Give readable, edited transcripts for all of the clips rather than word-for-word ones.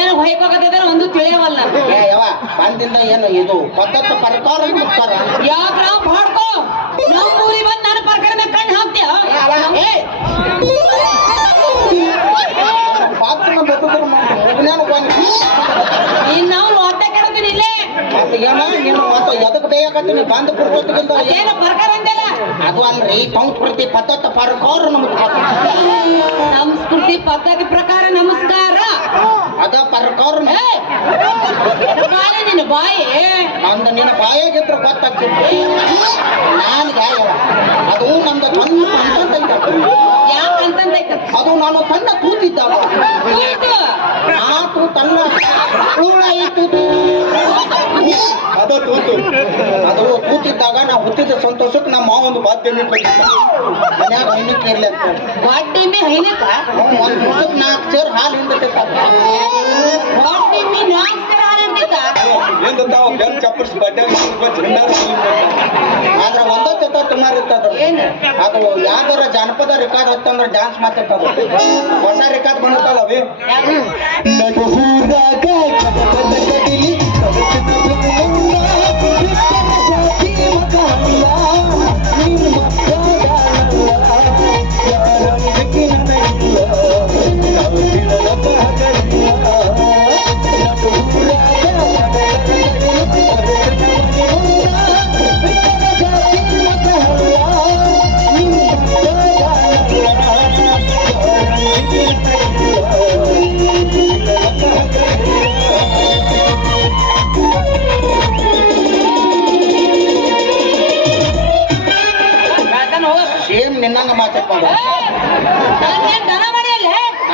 ಏನು ಹೊಯ್ಕೋಕತ್ತಿದ್ರೆ ಒಂದು ತಿಳಿಯವಲ್ಲ ಯಾವ ಬಂದಿಂದ ಏನು ಇದು ಪದ್ಧತ ಪ್ರಕಾರ ಮುಕ್ತಾರ ಯಾಕ್ರ ಮಾಡ್ಕೋ ನಮ್ಮೂರಿ ಬಂದು ನಾನು ಪ್ರಕಾರನ ಕಣ್ಣು ಹಾಕ್ತೀಯ ಪಾತ್ರನ ಬದುಕಿದ್ರು ಇನ್ನು ನಾವು ಹೊಟ್ಟೆ ಕೆಡತೀನಿ ಇಲ್ಲೇ ನೀನು ಮತ್ತೆ ಎದಕ್ ಬೇಯಾಕತ್ತೀನಿ ಬಂದು ಪುರ್ಕೊತ್ತಿಗಿಂತ ಏನು ಪ್ರಕಾರ ಅಂತೆಲ್ಲ ಅದು ಅಲ್ರಿ ಸಂಸ್ಕೃತಿ ಪದ್ಧತಿ ಪ್ರಕಾರ ನಮ್ಗೆ ಸಂಸ್ಕೃತಿ ಪದ್ಧತಿ ಪ್ರಕಾರ ನಮಸ್ಕಾರ ಅದ ಪ್ರಕಾರ ನಿನ್ನ ಬಾಯಿ ನಂದು ನಿನ್ನ ಬಾಯಾಗಿದ್ರೆ ಗೊತ್ತಾಗ್ತಿತ್ತು ನಾನು ಯಾವ ಅದು ನಮ್ದು ಯಾಕಂತಂದೈತ ಅದು ನಾನು ತನ್ನ ತೂತಿದ್ದಾವ ಆ ತೂತಲ್ಲ ಅದು ತೂತು ಅದು ತೂತಿದ್ದಾಗ ನಾವು ಹುಟ್ಟಿದ ಸಂತೋಷಕ್ಕೆ ನಮ್ಮ ಮಾವ ಒಂದು ಬಾಧ್ಯಮಿ ಮನ್ಯಾಗ ಹೈನಕ್ಕೆ ಇರ್ಲಿ ಅಂತ ಬಾಡ್ಡಿಮಿ ಹೈನಕ ಒಂದು ದಿವಸಕ್ಕೆ 4 ಸೇರ್ ಹಾಲು ಹಿಂದಕ್ಕೆ ಬಾಡ್ಡಿಮಿ 4 ಸೇರ್ ಹಾಲು ಹಿಂದಿದ್ದ ಆದ್ರೆ ಒಂದೊಂದು ಸುಮಾರು ಇರ್ತದ ಅದು ಯಾವ್ದಾರ ಜಾನಪದ ರೆಕಾರ್ಡ್ ಹೊತ್ತಂದ್ರೆ ಡ್ಯಾನ್ಸ್ ಮಾತಾಡ್ತದ ಹೊಸ ರೆಕಾರ್ಡ್ ಬಂದಿರ್ತಾವೇ ಸೇಮ್ ನಿನ್ನಂಗ ಮಾತಾಡ್ಕೊಂಡು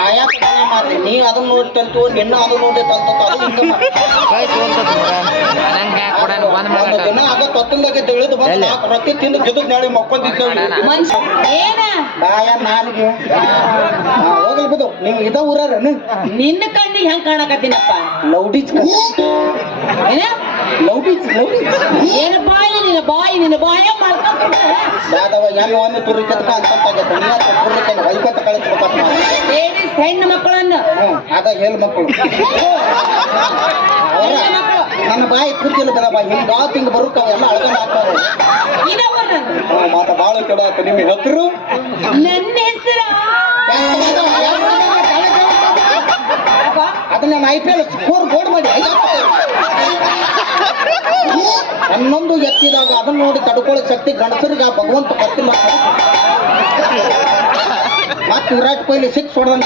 ಆಯಾಕ ಮಾತ್ರಿ ನೀ ಅದನ್ನ ನೋಡಿ ತಲ್ತು ನಿನ್ನ ಅದು ನೋಡಿ ತಲ್ತು ಅದು ಒಂದು ದಿನ ಆಗ ತೊತ್ತಂದಾಗೆ ತಿಳಿದು ಬಂದು ರೊಟ್ಟಿ ತಿಂದು ಗಿದ್ದು ನಾಳೆ ಮಕ್ಕೊಂದಿದ್ದೇವೆ ನಾಲಿಗೆ ಹೋಗಲ್ ಬಿಡು ನೀವು ಇದ ಊರನು ನಿನ್ನ ಕಣ್ಣಿಗೆ ಹೆಂಗ್ ಕಾಣಕತ್ತೀನಪ್ಪ ಲೌಡೀಸ್ ಲೌಡೀಸ್ ಏನ ಬಾಯಿ ನಿನ್ನ ಬಾಯ ಮಾಡ್ಕೊಂಡ ಯಾದವ ಎಲ್ಲ ಒಂದು ತುರಿ ಕತ್ಕ ಅಂತಂತಾಗತ್ತೆ ನೀರು ಹೊಯ್ಕೊತ ಕಳಿಸ್ಬೇಕಪ್ಪ ಲೇಡೀಸ್ ಹೆಣ್ಣು ಮಕ್ಕಳನ್ನ ಅದ ಹೇಳು ಮಕ್ಕಳು ನನ್ನ ಬಾಯಿ ಕೂತಿಲ್ಲ ಬರ ಬಾಯಿ ಹಿಂಗ ಹಿಂಗ ಬರುತ್ತಾವ ಎಲ್ಲ ಅಳಗಂಡ ಹಾಕ್ತಾರೆ ಮಾತ ಬಾಳ ಕೆಡ ನಿಮ್ಮ ಹೆಸರು ನನ್ನ ಹೆಸರು ಅದನ್ನ IPL ಸ್ಕೋರ್ ಬೋರ್ಡ್ ಮಾಡಿ 11 ಎತ್ತಿದಾಗ ಅದನ್ನ ನೋಡಿ ತಡ್ಕೊಳ್ಳೋ ಶಕ್ತಿ ಗಂಡಸರಿಗೆ ಆ ಭಗವಂತ ಬರ್ತಿಲ್ಲ ಮತ್ತೆ ವಿರಾಟ್ ಕೊಹ್ಲಿ 6 ಹೊಡೆದಂಗ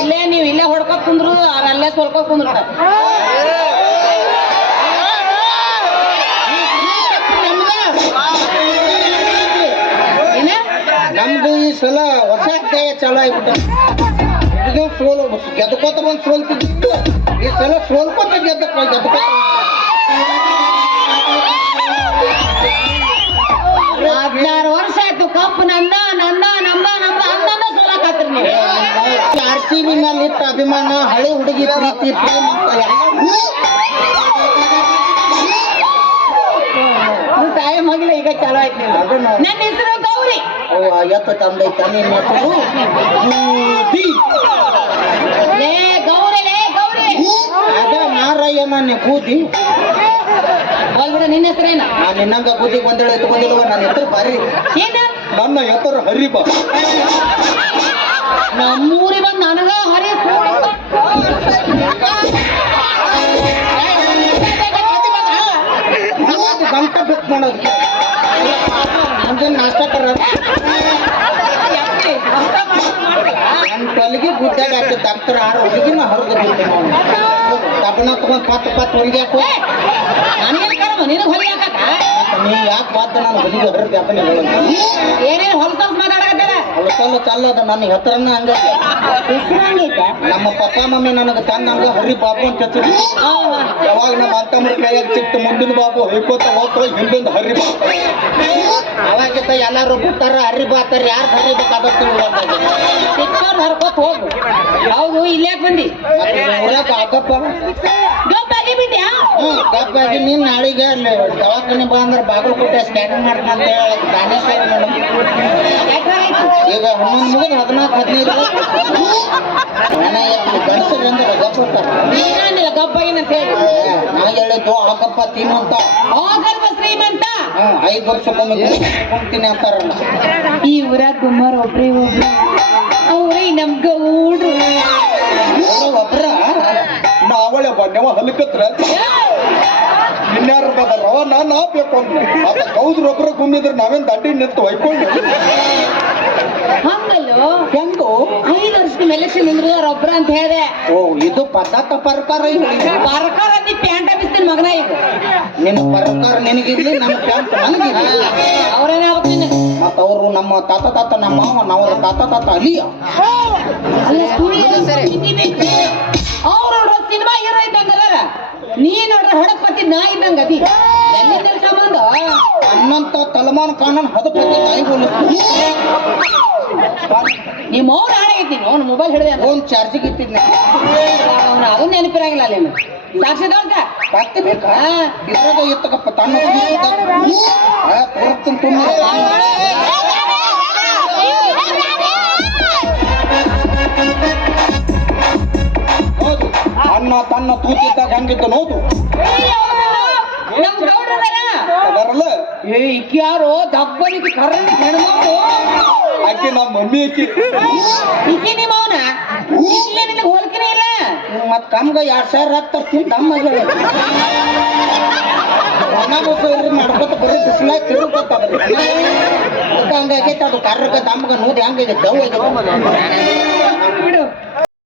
ಇಲ್ಲೇ ನೀವು ಇಲ್ಲೇ ಹೊಡ್ಕೊತ್ ಕುಂದ್ರು ಅಲ್ಲೇ ಸೊಲ್ಕೋತ್ ಕುಂದ್ರು ನಮ್ದು ಈ ಸಲ ಹೊಸ ಅಧ್ಯಾಯ ಚಾಲು ಆಗ್ಬಿಟ್ಟ ಇದು ಸೋಲು ಗೆದ್ಕೋತ ಬಂದು ಸೋಲ್ತಿದ್ದು ಈ ಸಲ ಸೋಲ್ಕೋತ ಗೆದ್ಕೋತ 16 ವರ್ಷ ಆಯ್ತು ಕಪ್ಪು ನಂದ ಅಂದ ಸೋಲಾಕತ್ರಿ ನೀವು RCB ಮೇಲೆ ಇಟ್ಟ ಅಭಿಮಾನ ಹಳೆ ಹುಡುಗಿ ಪ್ರೀತಿ ಪ್ರೇಮ ಟೈಮ್ ಹೋಗಿಲ್ಲ ಈಗ ಚಾಲು ಆಯ್ತು ನನ್ನ ಹೆಸರು ಗೌರಿ ಎತ್ತ ತಂದೈತ ನಿನ್ನ ಹೆಸರು ಲೇ ಗೌರಿ ಅದ ಮಾರಯ್ಯನ ಕೂದಿ ಹೋಗ್ಬಿಡ ನಿನ್ನ ಹೆಸರೇನ ನಿನ್ನಂಗ ಕೂದಿ ಬಂದೇಳ ಎತ್ಕೊಂಡಿಲ್ವ ನನ್ನ ಹೆಸರು ಬಾರಿ ಏನ ನನ್ನ ಹೆಸರು ಹರಿಬ ನಮ್ಮೂರಿ ಬಂದು ನನಗ ಹರಿ ಗಂಟ ಬೆಕ್ ಮಾಡೋದು ಮುಂದೆ ನಾಷ್ಟ ಕರ ನನ್ನ ತೊಲಗಿ ಗುಡ್ಡಾಗ ಹಾಕಿ ಡಾಕ್ಟರ್ 6 ಹೊಲಿಗಿನ ಹೊರಗೆ ದಬ್ಬನ ತಗೊಂಡ್ ಪತ್ತು ಹೊಲಿಗೆ ಹಾಕೋ ನನಗೇನು ಕರಮ ನಿನಗೆ ಹೊಲಿ ಹಾಕಕ್ಕ ನೀ ಯಾಕೆ ಮಾತ್ರ ನಾನು ಹೊಲಿಗೆ ಹೊರಗೆ ಹಾಕ ಏನೇನು ಹೊಲ್ಸಲ್ಸ್ ಮಾತಾಡಕತ್ತಾರ ಹೊಲಸಲ್ಲ ಚಲ್ಲದ ನನ್ನ ಹೆಸರನ್ನ ಹಂಗ ನಮ್ಮ ಪಪ್ಪ ಮಮ್ಮಿ ನನಗೆ ತಂದಂಗ ಹರಿ ಬಾಬು ಅಂತ ಹೆಸರು ಯಾವಾಗ ನಮ್ಮ ಅಂತಮ್ಮರ ಕೈಯಾಗ ಚಿಕ್ಕ ಮುಂದಿನ ಬಾಬು ಹೊಯ್ಕೋತ ಹೋಗ್ತೋ ಹಿಂದಿಂದ ಹರಿ ಬಾಬು ಅವಾಗಿದ್ದ ಎಲ್ಲಾರು ಬಿಡ್ತಾರ ಹರಿ ಬಾತಾರ ಯಾರು ಹರಿ ಬೇಕಾದಷ್ಟು ಚಿಕ್ಕವ್ರು ಹರ್ಕೋತ್ ಹೋಗು ಹೌದು ಇಲ್ಯಾಕೆ ಬಂದಿ ಊರಾಗ ಆಗಪ್ಪ ಬಿಟ್ಟ್ಯಾ ಗಪ್ಪಾಗಿ ನೀನ್ ನಾಳೆಗೆ ಅಲ್ಲಿ ದವಾಖಾನೆ ಬಾ ಅಂದ್ರೆ ಬಾಗಲಕೋಟೆ ಸ್ಕ್ಯಾನಿಂಗ್ ಮಾಡ್ತೀನಿ ಅಂತ ಹೇಳಿ ದಾನೇಶ್ವರ ಮೇಡಮ್ ಈಗ 11 ಮುಗಿದು 14 15 ಗಂಡಸರು ಅಂದ್ರೆ ಗಪ್ಪ ನೀನಾನಿಲ್ಲ ಗಬ್ಬಗಿನ ಅಂತ ಹೇಳಿ ನಾ ಹೇಳಿದ್ದು ಆಕಪ್ಪ ತಿನ್ನು ಅಂತ ಹೋಗಲ್ವ ಶ್ರೀಮಂತ 5 ವರ್ಷಕ್ಕೊಮ್ಮೆ ಕುಂತೀನಿ ಅಂತಾರಲ್ಲ ಈ ಊರಾಗ ಗುಮ್ಮಾರ ಒಬ್ರೇ ಅವ್ರೇ ನಮ್ ಗೌಡ್ರು ಒಬ್ರ ನಾವಳೆ ಬಣ್ಣವ ಹಲಕತ್ರ ಇನ್ಯಾರು ಬದರವ ನಾನು ಬೇಕು ಅಂತ ಆತ ಗೌದ್ರೊಬ್ರ ಗುಮ್ಮಿದ್ರೆ ನಾವೇನ್ ದಂಡಿ ನಿಂತು ಒಯ್ಕೊಂಡು ಹಂಗಲ್ಲೋ ಹೆಂಗು 5 ವರ್ಷದ ಎಲೆಕ್ಷನ್ ನಿಂದ್ರದವ್ರ ಒಬ್ರ ಅಂತ ಹೇಳಿದೆ ಓ ಇದು ಪದಾರ್ಥ ಪರಕಾರ ಬರ್ಕಾರ ನೀ ಪ್ಯಾಂಟ ಬಿಸ್ತೀನಿ ಮಗನ ಈಗ ನಿನ್ನ ಪರಕಾರ ನಿನಗಿರ್ಲಿ ನಮ್ಮ ಪ್ಯಾಂಟ್ ನನಗಿರ್ಲಿ ಅವ್ರೇನೇ ಆಗ್ಬೇಕು ನಿನ್ನ ಮತ್ತ ಅವರು ನಮ್ಮ ತಾತ ನಮ್ಮ ಮಾವ ನಾವು ತಾತ ಅಲಿಯ ಅವ್ರು ನೋಡ್ರ ಸಿನಿಮಾ ಹೀರೋ ಇದ್ದಂಗದಾರ ನೀ ನೋಡ್ರ ಹಡಪತಿ ನಾ ಇದ್ದಂಗ ಅದಿ ಎಲ್ಲಿಂದ ಸಂಬಂಧ ಅನ್ನಂತ ತಲಮಾನ್ ಕಾಣನ್ ಹದಪತಿ ನಾಯಿ ಹೋಲಿಸ್ತೀನಿ ನಿಮ್ಮ ಅವ್ರು ಹಾಡಾಗೈತಿ ಅವ್ನು ಮೊಬೈಲ್ ಹಿಡಿದೆ ಫೋನ್ ಚಾರ್ಜಿಗೆ ಇಟ್ಟಿದ್ನ ಅವನು ಅದನ್ನ ನೆನಪಿರಂಗಿಲ್ಲ ಅಲ್ಲಿ ಸಾಕ್ಷಿ ದೊಡ್ಡ ಬಾಕ್ತಿ ಬೇಕಾ ಇದ್ರಾಗ ಇತ್ತಕಪ್ಪ ತನ್ನ ಪುರತ್ತಿನ ತುಂಬ ಹೌದು ಅನ್ನ ತನ್ನ ತೂತಿದ್ದಾಗ ಹೆಂಗಿದ್ದ ನೋದು ನಮ್ ಗೌಡ್ರದಾರ ಅದರಲ್ಲ ಏ ಇಕ್ಕಿ ಯಾರು ದಬ್ಬನಿಗೆ ಕರ್ರನ ಹೆಣ್ಮಕ್ಳು ಆಕೆ ನಮ್ಮ ಮಮ್ಮಿ ಆಕಿ ಇಕ್ಕಿ ನಿಮ್ಮ ಅವನ ಇಲ್ಲೇನಿಲ್ಲ ಹೋಲ್ಕಿನೇ ಇಲ್ಲ ಮತ್ ಕಮ್ಗ 2000 ತರ್ತೀನಿ ತಮ್ಮ ನಡ್ಕೊತ ಬರೀ ಬಿಸಿಲಾಗ ತಿರುಗ್ಕೊತ ಹಂಗಾಗೈತೆ ಅದು ಕರ್ರಗ ತಮ್ಗ ನೋದಿ ಹಂಗಾಗೈತೆ ದವ್ ಬಿಡು